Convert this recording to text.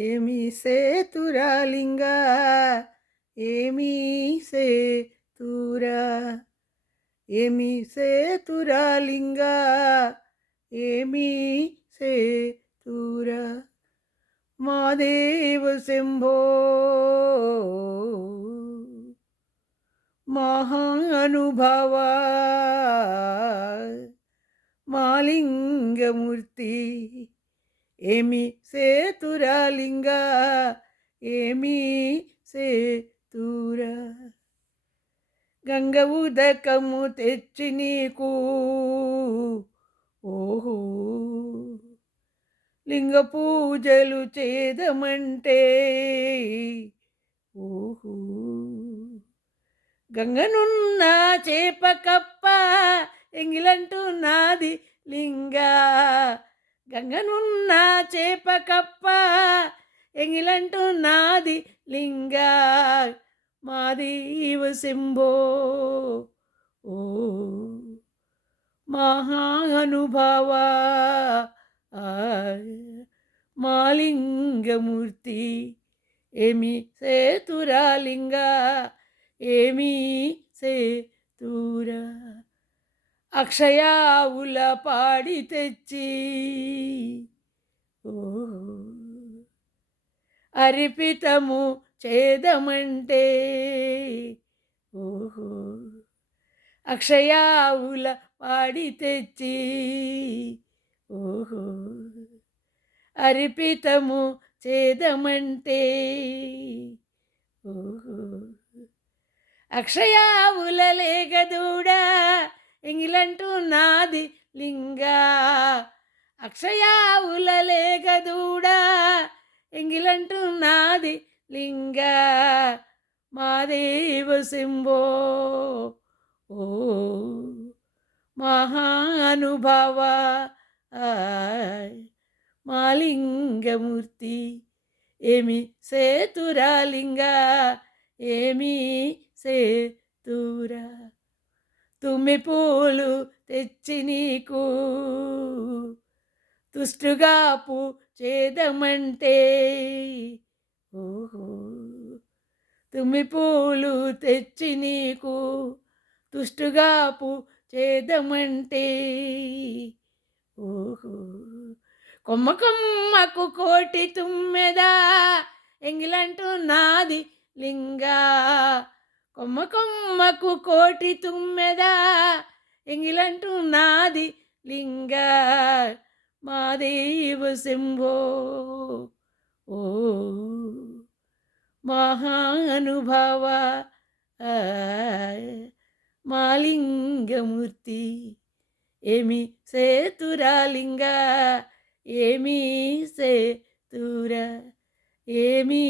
ఏమి సేతురాలింగా ఏమి సేతురా ఏమి సేతురాలింగా ఏమి సేతురా మాదేవ శంభో మహానుభావ మాలింగమూర్తి ఏమి సేతురాలింగా ఏమి సేతురా గంగ ఉదకము తెచ్చి నీకు ఓహో లింగ పూజలు చేదమంటే ఓహో గంగనున్న చేప కప్ప ఎంగిలంటున్నది లింగా గంగనున్న చేప కప్ప ఎంగిలంటున్నది లింగా మాదేవ శంభో ఓ మహానుభావ మాలింగమూర్తి ఏమి సేతురాలింగా ఏమి సేతురా అక్షయావుల పాడి తెచ్చి ఓ అర్పితము చేదమంటే ఓహో అక్షయావుల పాడి తెచ్చి ఓహో అర్పితము చేదమంటే ఓహో అక్షయావుల లేగదూడా ఎంగిలంటున్నది లింగా అక్షయావుల లేగదూడా ఎంగిలంటున్నది లింగా మాదేవ శంభో ఓ మహానుభావ మాలింగమూర్తి ఏమి సేతురాలింగా ఏమి సేతురా తుమ్మి పూలు తెచ్చి నీకు తుష్టుగాపు చేదమంటే ఓహో తుమ్మి పూలు తెచ్చి నీకు తుష్టుగాపు చేదమంటే ఓహో కొమ్మ కొమ్మకు కోటి తుమ్మెదా ఎంగిలంటున్నది లింగా కొమ్మ కొమ్మకు కోటి తుమ్మెదా ఎంగిలంటున్నది లింగా మాదేవ శంభో ఓ మహానుభావ మాలింగమూర్తి ఏమి సేతురాలింగా ఏమి సేతురా ఏమి